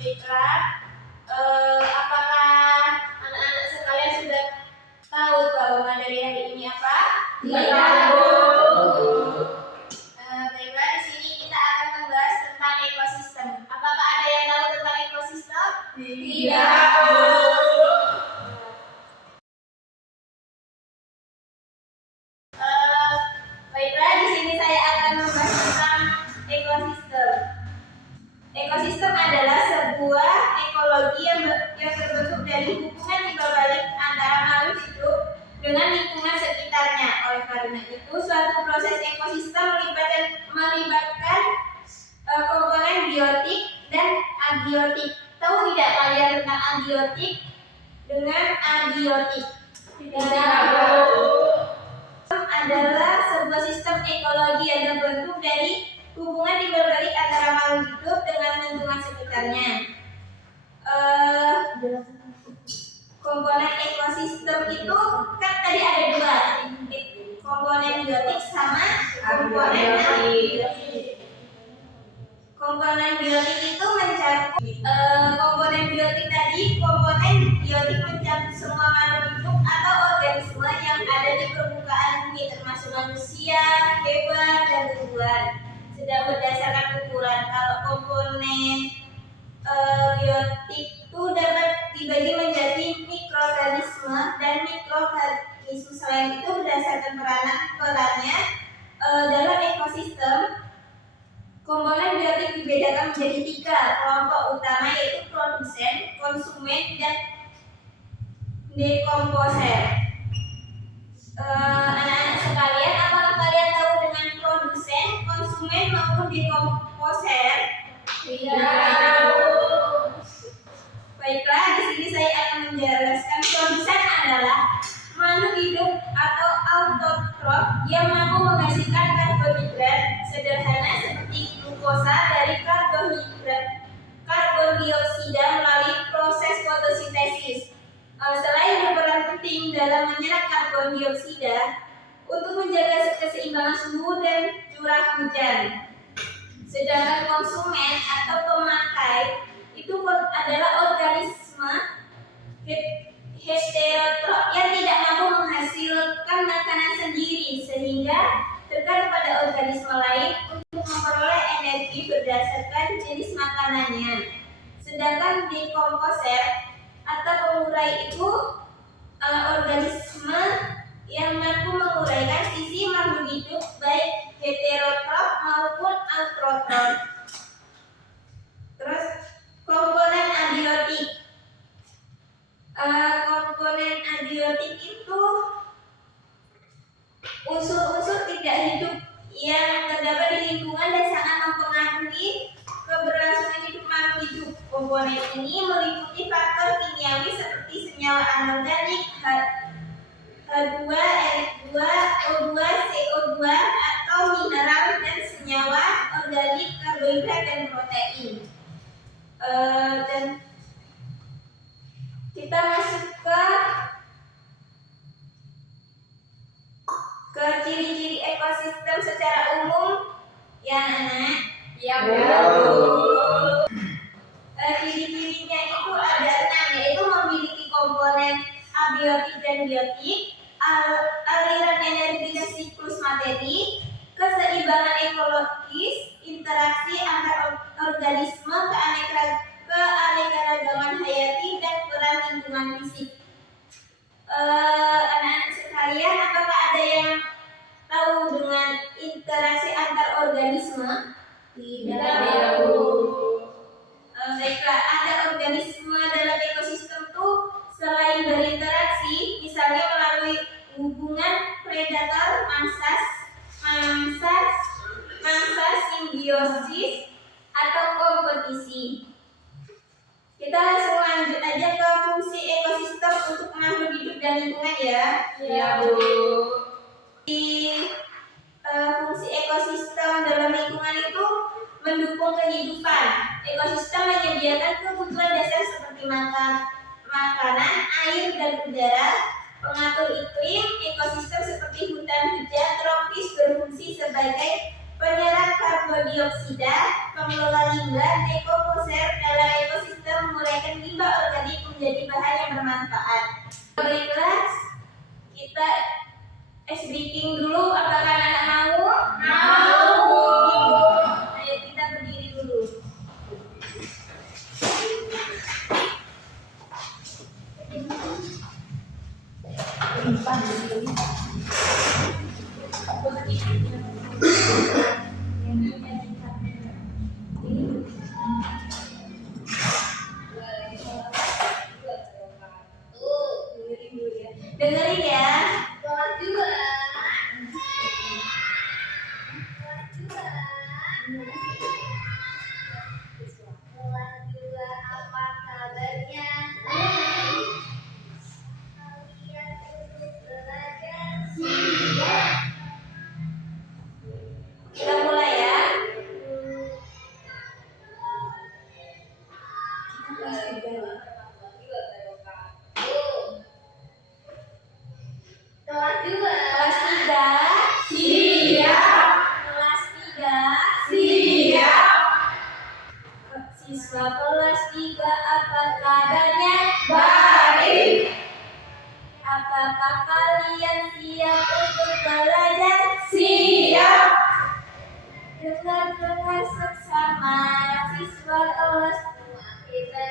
Baiklah, apakah anak-anak sekalian sudah tahu bahwa materi hari ini apa? Tidak. Baiklah, di sini kita akan membahas tentang ekosistem. Apakah ada yang tahu tentang ekosistem? Tidak. Baiklah, di sini saya akan membahas tentang ekosistem. Ekosistem adalah sebuah ekologi yang terbentuk dari hubungan timbal balik antara makhluk hidup dengan lingkungan sekitarnya. Oleh karena itu, suatu proses ekosistem melibatkan komponen biotik dan abiotik. Tahu tidak kalian tentang abiotik dengan abiotik? Tidak. Adalah sebuah sistem ekologi yang terbentuk dari hubungan timbal balik antara makhluk hidup dengan lingkungan sekitarnya. Komponen ekosistem itu kan tadi ada dua, komponen biotik sama komponen abiotik. Komponen biotik itu mencakup komponen biotik tadi, komponen biotik mencakup semua makhluk hidup atau organisme yang ada di permukaan bumi, termasuk manusia, hewan, dan tumbuhan. Sedang berdasarkan ukuran, kalau komponen biotik itu dapat dibagi menjadi mikroorganisme dan mikroorganisme. Selain itu, berdasarkan perannya dalam ekosistem, komponen biotik dibedakan menjadi 3 kelompok utama, yaitu produsen, konsumen, dan dekomposer. Anak-anak sekalian, apakah kalian tahu dengan produsen, konsumen, maupun dekomposer? Tidak. Baiklah, di sini saya akan menjelaskan. Produsen adalah makhluk hidup atau autotrof yang mampu menghasilkan karbohidrat sederhana seperti glukosa dari karbon dioksida melalui proses fotosintesis. Selain berperan penting dalam menyerap karbon dioksida untuk menjaga keseimbangan suhu dan curah hujan. Sedangkan konsumen atau pemakai itu adalah organisme heterotrof yang tidak mampu menghasilkan makanan sendiri, sehingga tergantung pada organisme lain untuk memperoleh energi berdasarkan jenis makanannya. Sedangkan dekomposer atau pengurai itu organisme yang mampu menguraikan sisi makhluk hidup baik heterotrof maupun autotrof. Terus komponen abiotik. Komponen abiotik itu unsur-unsur tidak hidup yang terdapat di lingkungan dan sangat mempengaruhi keberlangsungan hidup makhluk hidup. Komponen ini meliputi faktor kimiawi seperti senyawa anorganik, H2, N2, O2, CO2 atau mineral, dan senyawa organik, karbohidrat, dan protein. Dan kita masuk ke ciri-ciri ekosistem secara umum, ya anak. Ya. Ciri-cirinya itu ada 6, yaitu memiliki komponen abiotik dan biotik, aliran energi dan siklus materi, keseimbangan ekologis, interaksi antar organisme, keanekaragaman hayati, dan peran lingkungan fisik. Anak-anak sekalian, apakah ada yang tahu dengan interaksi antar organisme? Tidak. Baiklah, antar organisme dalam ekosistem itu selain berinteraksi, misalnya melalui hubungan predator mangsa, simbiosis, atau kompetisi. Kita langsung lanjut aja ke fungsi ekosistem untuk makhluk hidup dan lingkungan ya. Ya, Bu. Di fungsi ekosistem dalam lingkungan itu mendukung kehidupan. Ekosistem menyediakan kebutuhan dasar seperti makanan, air, dan udara. Pengatur iklim, ekosistem seperti hutan hujan tropis berfungsi sebagai penyerap karbon dioksida, pengelola limbah, dekomposer dalam ekosistem bermanfaat. Baiklah, kita ice breaking dulu. Apakah anak mau? Ayo kita berdiri dulu. Dengerin ya. Apa kabarnya? Kalian untuk belajar siap. Kita mulai ya. Kelas 2. Kelas 3. Siap. Kelas 3. Siap. Siswa kelas 3, apa kabarnya? Baik. Apakah kalian siap untuk belajar? Siap. Dengar-dengar seksama siswa kelas Kita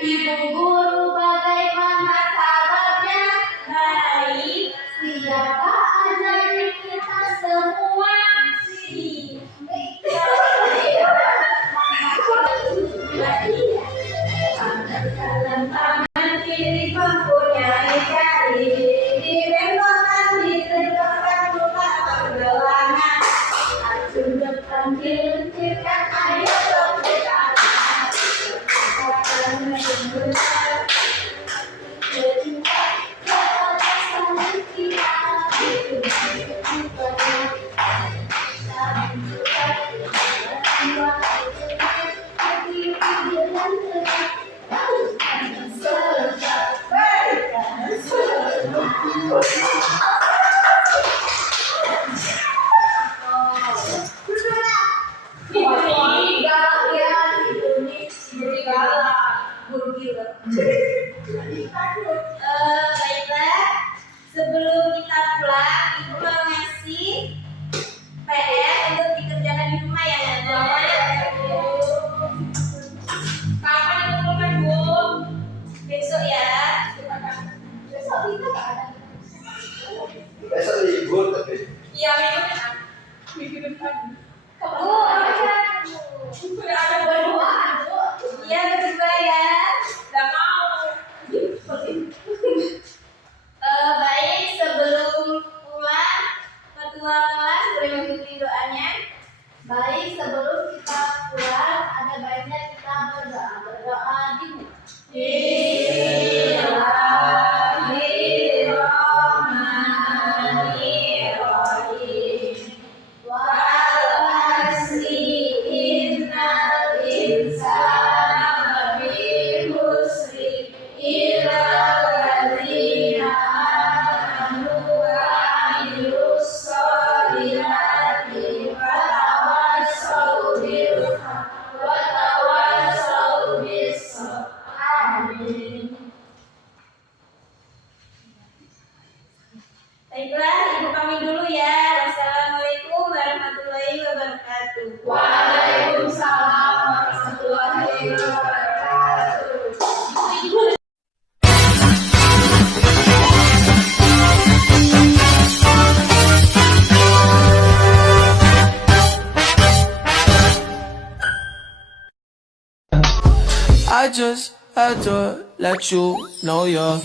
Ibu guru bagaimana kabarnya? baik. Siapa ajarin kita semua? Dalam tangan kiri mempunyai jari, diremotkan buka pergelangan. Acung depan diluncurkan, ayo tepuk tangan. Akan menunjukkan cinta ke atas tangan kita. Itu banyak. Baiklah, sebelum kita pulang, Ibu mau ngasih PR untuk dikerjakan di rumah ya. Kapan dikumpulkan, Bu? Besok ya. Besok kita nggak ada. Besok libur tapi Iya, minggu depan. Bu, ada. Ada berdua. Iya, berdua ya. Nggak mau. Baik, sebelum pulang, ketua kelas boleh mengikuti doanya. Baik, sebelum kita pulang, ada baiknya kita berdoa. Berdoa di Bismillahirrahmanirrahim. Wal asri innal insana lafi khusr illa allazina amanu wa amilus solihati wa tawassaw bil haqqi wa tawassaw bis sabr. Amin. Baiklah, Ibu pamit dulu ya. Wassalamualaikum warahmatullahi wabarakatuh. Waalaikumsalam warahmatullahi wabarakatuh. I just had to let you know you're